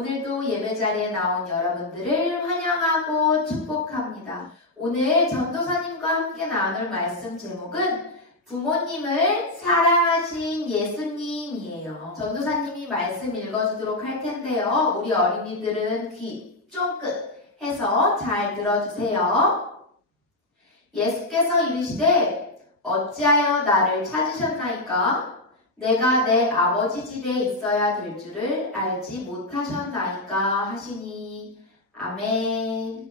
오늘도 예배 자리에 나온 여러분들을 환영하고 축복합니다. 오늘 전도사님과 함께 나눌 말씀 제목은 부모님을 사랑하신 예수님이에요. 전도사님이 말씀 읽어주도록 할 텐데요. 우리 어린이들은 귀 쫑긋 해서 잘 들어주세요. 예수께서 이르시되 어찌하여 나를 찾으셨나이까? 내가 내 아버지 집에 있어야 될 줄을 알지 못하셨나이까 하시니. 아멘.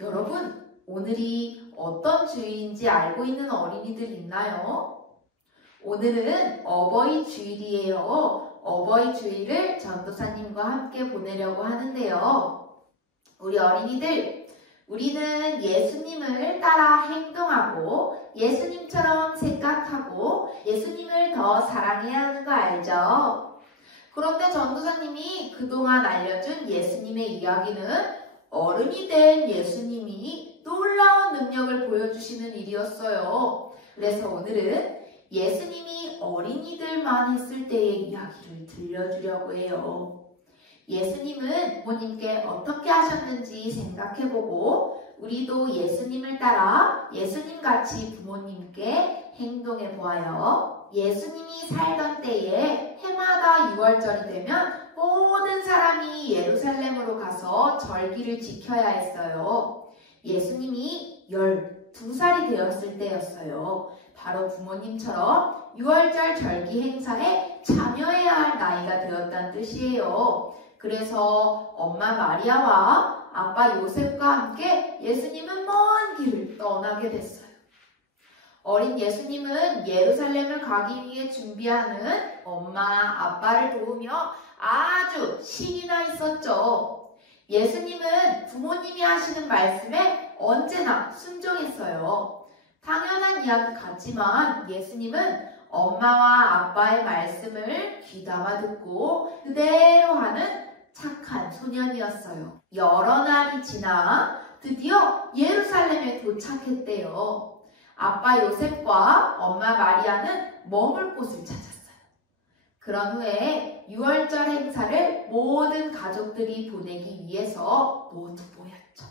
여러분, 오늘이 어떤 주일인지 알고 있는 어린이들 있나요? 오늘은 어버이 주일이에요. 어버이 주일을 전도사님과 함께 보내려고 하는데요. 우리 어린이들, 우리는 예수님을 따라 행동하고 예수님처럼 생각하고 예수님을 더 사랑해야 하는 거 알죠? 그런데 전도사님이 그동안 알려준 예수님의 이야기는 어른이 된 예수님이 놀라운 능력을 보여주시는 일이었어요. 그래서 오늘은 예수님이 어린이들만 했을 때의 이야기를 들려주려고 해요. 예수님은 부모님께 어떻게 하셨는지 생각해보고 우리도 예수님을 따라 예수님같이 부모님께 행동해보아요. 예수님이 살던 때에 해마다 6월절이 되면 모든 사람이 예루살렘으로 가서 절기를 지켜야 했어요. 예수님이 12살이 되었을 때였어요. 바로 부모님처럼 6월절 절기 행사에 참여해야 할 나이가 되었다는 뜻이에요. 그래서 엄마 마리아와 아빠 요셉과 함께 예수님은 먼 길을 떠나게 됐어요. 어린 예수님은 예루살렘을 가기 위해 준비하는 엄마, 아빠를 도우며 아주 신이 나 있었죠. 예수님은 부모님이 하시는 말씀에 언제나 순종했어요. 당연한 이야기 같지만 예수님은 엄마와 아빠의 말씀을 귀담아 듣고 그대로 하는 착한 소년이었어요. 여러 날이 지나 드디어 예루살렘에 도착했대요. 아빠 요셉과 엄마 마리아는 머물 곳을 찾았어요. 그런 후에 6월절 행사를 모든 가족들이 보내기 위해서 모두 모였죠.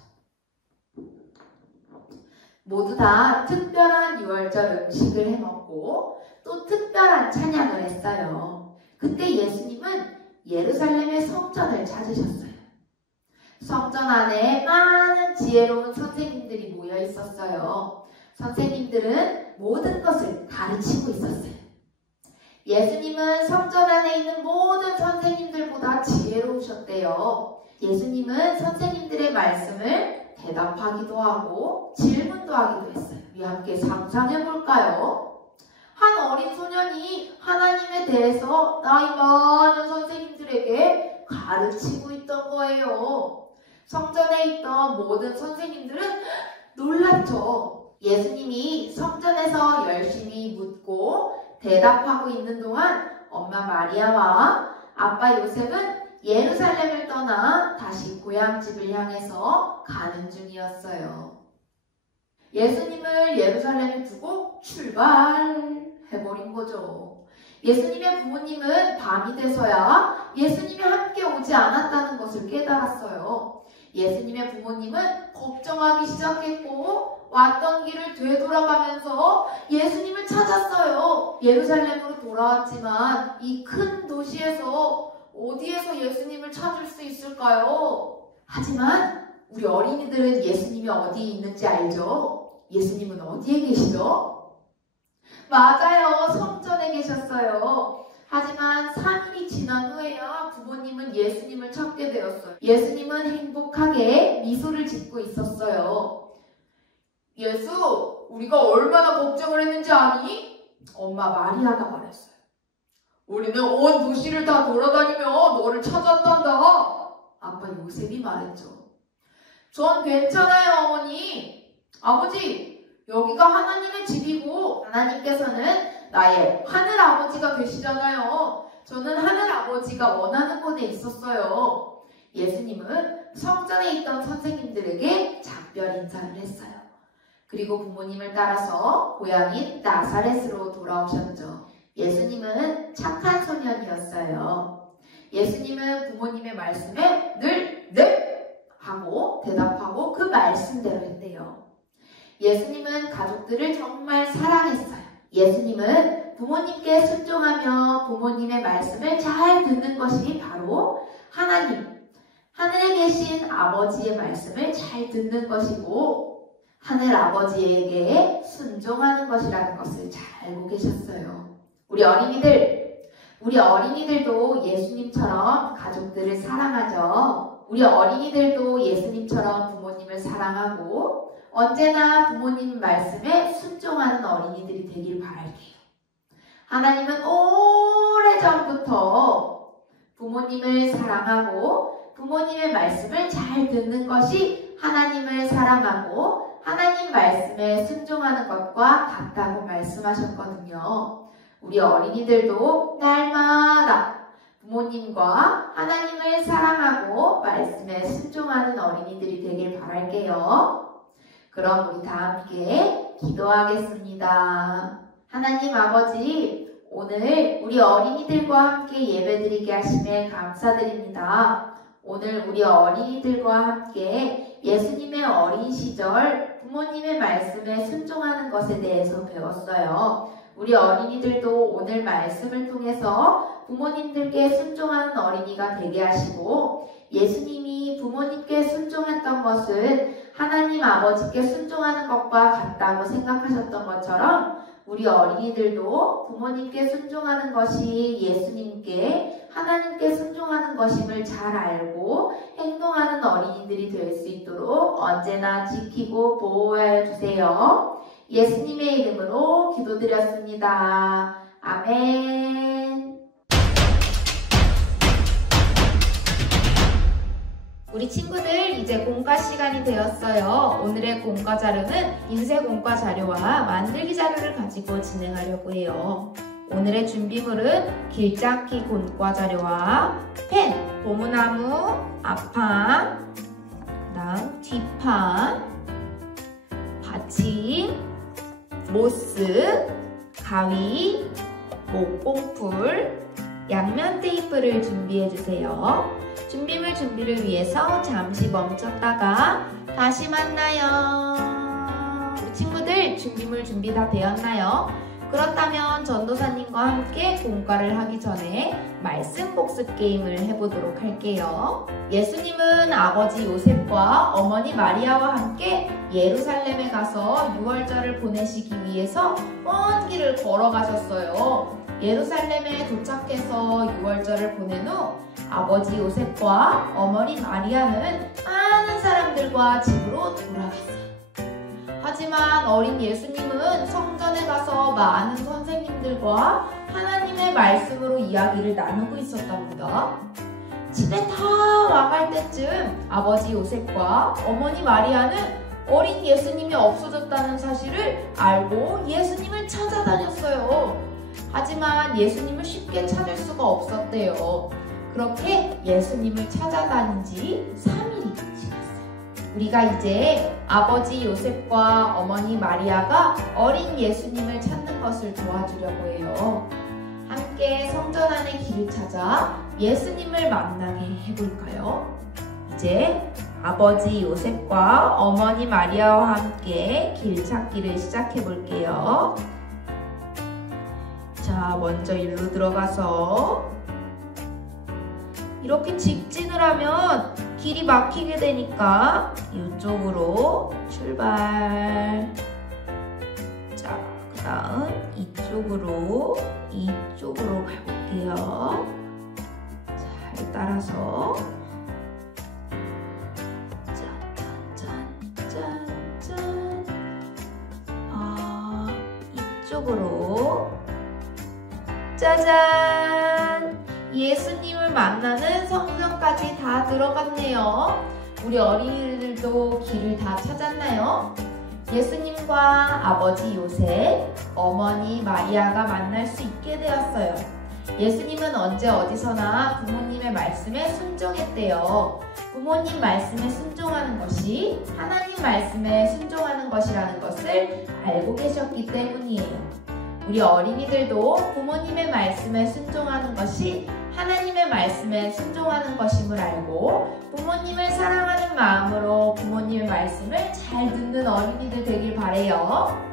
모두 다 특별한 6월절 음식을 해먹고 또 특별한 찬양을 했어요. 그때 예수님은 예루살렘의 성전을 찾으셨어요. 성전 안에 많은 지혜로운 선생님들이 모여 있었어요. 선생님들은 모든 것을 가르치고 있었어요. 예수님은 성전 안에 있는 모든 선생님들보다 지혜로우셨대요. 예수님은 선생님들의 말씀을 대답하기도 하고 질문도 하기도 했어요. 우리 함께 상상해 볼까요? 한 어린 소년이 하나님에 대해서 나이 많은 선생님들에게 가르치고 있던 거예요. 성전에 있던 모든 선생님들은 놀랐죠. 예수님이 성전에서 열심히 묻고 대답하고 있는 동안 엄마 마리아와 아빠 요셉은 예루살렘을 떠나 다시 고향집을 향해서 가는 중이었어요. 예수님을 예루살렘에 두고 출발해버린 거죠. 예수님의 부모님은 밤이 돼서야 예수님이 함께 오지 않았다는 것을 깨달았어요. 예수님의 부모님은 걱정하기 시작했고 왔던 길을 되돌아가면서 예수님을 찾았어요. 예루살렘으로 돌아왔지만 이 큰 도시에서 어디에서 예수님을 찾을 수 있을까요? 하지만 우리 어린이들은 예수님이 어디에 있는지 알죠? 예수님은 어디에 계시죠? 맞아요. 성전에 계셨어요. 하지만 3일이 지난 후에야 부모님은 예수님을 찾게 되었어요. 예수님은 행복하게 미소를 짓고 있었어요. 예수, 우리가 얼마나 걱정을 했는지 아니? 엄마 마리아가 말했어요. 우리는 온 도시를 다 돌아다니며 너를 찾았단다. 아빠 요셉이 말했죠. 전 괜찮아요, 어머니. 아버지, 여기가 하나님의 집이고 하나님께서는 나의 하늘 아버지가 되시잖아요. 저는 하늘 아버지가 원하는 곳에 있었어요. 예수님은 성전에 있던 선생님들에게 작별 인사를 했어요. 그리고 부모님을 따라서 고향인 나사렛으로 돌아오셨죠. 예수님은 착한 소년이었어요. 예수님은 부모님의 말씀에 늘 네! 하고 대답하고 그 말씀대로 했대요. 예수님은 가족들을 정말 사랑했어요. 예수님은 부모님께 순종하며 부모님의 말씀을 잘 듣는 것이 바로 하늘에 계신 아버지의 말씀을 잘 듣는 것이고 하늘 아버지에게 순종하는 것이라는 것을 잘 알고 계셨어요. 우리 어린이들도 예수님처럼 가족들을 사랑하죠. 우리 어린이들도 예수님처럼 부모님을 사랑하고 언제나 부모님 말씀에 순종하는 어린이들이 되길 바랄게요. 하나님은 오래전부터 부모님을 사랑하고 부모님의 말씀을 잘 듣는 것이 하나님을 사랑하고 하나님 말씀에 순종하는 것과 같다고 말씀하셨거든요. 우리 어린이들도 날마다 부모님과 하나님을 사랑하고 말씀에 순종하는 어린이들이 되길 바랄게요. 그럼 우리 다 함께 기도하겠습니다. 하나님 아버지, 오늘 우리 어린이들과 함께 예배드리게 하심에 감사드립니다. 오늘 우리 어린이들과 함께 예수님의 어린 시절 부모님의 말씀에 순종하는 것에 대해서 배웠어요. 우리 어린이들도 오늘 말씀을 통해서 부모님들께 순종하는 어린이가 되게 하시고 예수님이 부모님께 순종했던 것은 하나님 아버지께 순종하는 것과 같다고 생각하셨던 것처럼 우리 어린이들도 부모님께 순종하는 것이 예수님께 하나님께 순종하는 것임을 잘 알고 행동하는 어린이들이 될 수 있도록 언제나 지키고 보호하여 주세요. 예수님의 이름으로 기도드렸습니다. 아멘. 우리 친구들 이제 공과 시간이 되었어요. 오늘의 공과 자료는 인쇄 공과 자료와 만들기 자료를 가지고 진행하려고 해요. 오늘의 준비물은 길잡기 공과 자료와 펜, 고무나무, 앞판, 그다음 뒷판, 받침, 모스, 가위, 목공풀, 양면 테이프를 준비해주세요. 준비물 준비를 위해서 잠시 멈췄다가 다시 만나요. 우리 친구들 준비물 준비 다 되었나요? 그렇다면 전도사님과 함께 공과를 하기 전에 말씀 복습 게임을 해보도록 할게요. 예수님은 아버지 요셉과 어머니 마리아와 함께 예루살렘에 가서 유월절을 보내시기 위해서 먼 길을 걸어가셨어요. 예루살렘에 도착해서 유월절을 보낸 후 아버지 요셉과 어머니 마리아는 많은 사람들과 집으로 돌아갔어요. 하지만 어린 예수님은 성전에 가서 많은 선생님들과 하나님의 말씀으로 이야기를 나누고 있었답니다. 집에 다 와갈 때쯤 아버지 요셉과 어머니 마리아는 어린 예수님이 없어졌다는 사실을 알고 예수님을 찾아다녔어요. 하지만 예수님을 쉽게 찾을 수가 없었대요. 그렇게 예수님을 찾아다닌 지 3일이 지났어요. 우리가 이제 아버지 요셉과 어머니 마리아가 어린 예수님을 찾는 것을 도와주려고 해요. 함께 성전 안의 길을 찾아 예수님을 만나게 해볼까요? 이제 아버지 요셉과 어머니 마리아와 함께 길 찾기를 시작해 볼게요. 자, 먼저 일로 들어가서 이렇게 직진을 하면 길이 막히게 되니까 이쪽으로 출발. 자, 그 다음 이쪽으로 가볼게요. 잘 따라서 짠. 이쪽으로 짜잔! 예수님을 만나는 성전까지 다 들어갔네요. 우리 어린이들도 길을 다 찾았나요? 예수님과 아버지 요셉, 어머니 마리아가 만날 수 있게 되었어요. 예수님은 언제 어디서나 부모님의 말씀에 순종했대요. 부모님 말씀에 순종하는 것이 하나님 말씀에 순종하는 것이라는 것을 알고 계셨기 때문이에요. 우리 어린이들도 부모님의 말씀에 순종하는 것이 하나님의 말씀에 순종하는 것임을 알고 부모님을 사랑하는 마음으로 부모님의 말씀을 잘 듣는 어린이들 되길 바래요.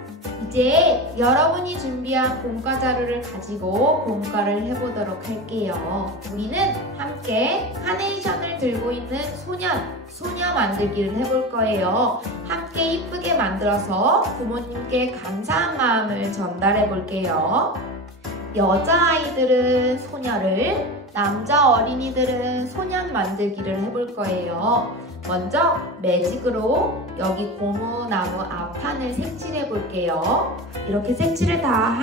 이제 여러분이 준비한 공과 자료를 가지고 공과를 해보도록 할게요. 우리는 함께 카네이션을 들고 있는 소녀 만들기를 해볼 거예요. 함께 이쁘게 만들어서 부모님께 감사한 마음을 전달해 볼게요. 여자아이들은 소녀를, 남자 어린이들은 소년 만들기를 해볼 거예요. 먼저 매직으로 여기 고무나무 앞판을 색칠해 볼게요. 이렇게 색칠을 다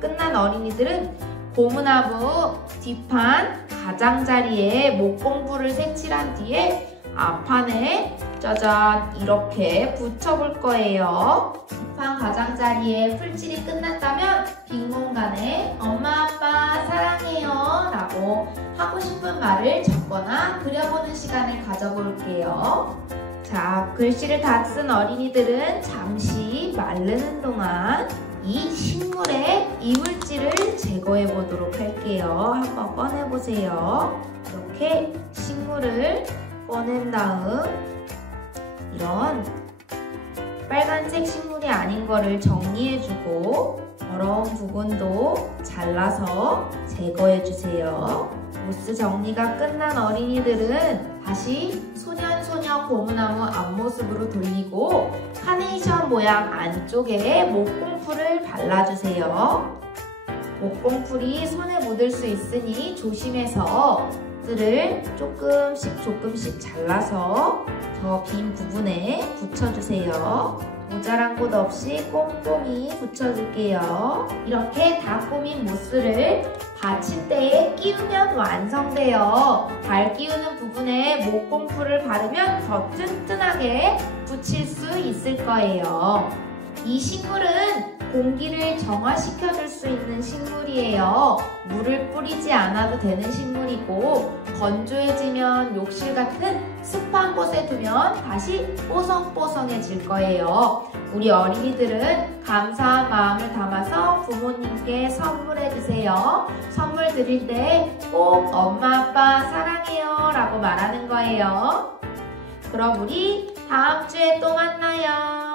끝난 어린이들은 고무나무 뒷판 가장자리에 목공풀을 색칠한 뒤에 앞판에 짜잔 이렇게 붙여볼 거예요. 뒷판 가장자리에 풀칠이 끝났다면 빈 공간에 엄마 아빠 사랑해요 라고 하고 싶은 말을 적거나 그려보는 시간을 가져볼게요. 자, 글씨를 다 쓴 어린이들은 잠시 마르는 동안 이 식물의 이물질을 제거해 보도록 할게요. 한번 꺼내 보세요. 이렇게 식물을 꺼낸 다음 이런 빨간색 식물이 아닌 거를 정리해주고 더러운 부분도 잘라서 제거해주세요. 모스 정리가 끝난 어린이들은 다시 소년 고무나무 앞모습으로 돌리고 카네이션 모양 안쪽에 목공풀을 발라주세요. 목공풀이 손에 묻을 수 있으니 조심해서 뜰을 조금씩 잘라서 저 빈 부분에 붙여주세요. 모자란 곳 없이 꼼꼼히 붙여줄게요. 이렇게 다 꾸민 모스를 받침대에 끼우면 완성돼요. 발 끼우는 부분에 목공풀을 바르면 더 튼튼하게 붙일 수 있을 거예요. 이 식물은 공기를 정화시켜줄 수 있는 식물이에요. 물을 뿌리지 않아도 되는 식물이고 건조해지면 욕실 같은 습한 곳에 두면 다시 뽀송뽀송해질 거예요. 우리 어린이들은 감사한 마음을 담아서 부모님께 선물해주세요. 선물 드릴 때 꼭 엄마 아빠 사랑해요 라고 말하는 거예요. 그럼 우리 다음 주에 또 만나요.